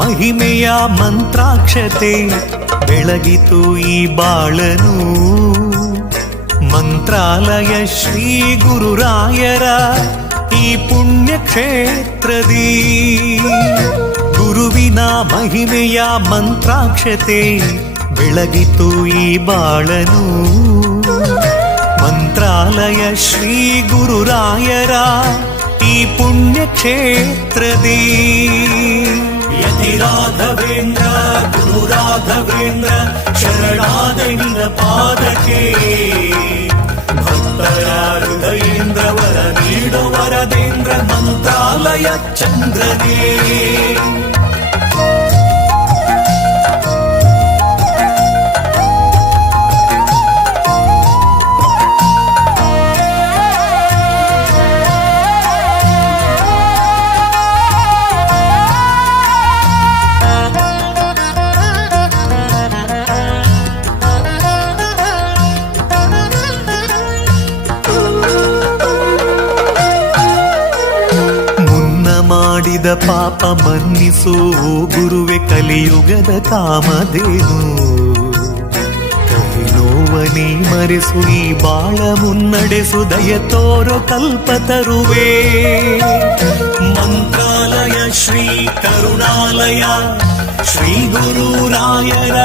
ಮಹಿಮೆಯ ಮಂತ್ರಾಕ್ಷತೆ ಬೆಳಗಿತು ಈ ಬಾಳನು. ಮಂತ್ರಾಲಯ ಶ್ರೀ ಗುರುರಾಯರ ಈ ಪುಣ್ಯ ಕ್ಷೇತ್ರದಿ ಗುರುವಿನ ಮಹಿಮೆಯ ಮಂತ್ರಾಕ್ಷತೆ ಬೆಳಗಿತು ಈ ಬಾಳನು. ಮಂತ್ರಾಲಯ ಶ್ರೀ ಗುರುರಾಯರ ಈ ಪುಣ್ಯ ಕ್ಷೇತ್ರದಿ ಯತಿ ರಾಘವೇಂದ್ರ ಗುರು ರಾಘವೇಂದ್ರ ಶರಣಾದ ನಿನ್ನ ಪಾದಕ್ಕೆ. ಭಕ್ತರ ಹೃದಯೇಂದ್ರ ವರ ನೀಡು ವರದೇಂದ್ರ ಮಂತ್ರಾಲಯ ಚಂದ್ರನೇ. ಮಾಡಿದ ಪಾಪ ಮನ್ನಿಸು ಗುರುವೆ ಕಲಿಯುಗದ ಕಾಮಧೇನು. ಕಹಿ ನೋವನಿ ಮರೆಸು ಈ ಬಾಳ ಮುನ್ನಡೆಸು ದಯ ತೋರೋ ಕಲ್ಪತರುವೆ. ಮಂತ್ರಾಲಯ ಶ್ರೀ ಕರುಣಾಲಯ ಶ್ರೀ ಗುರುರಾಯರ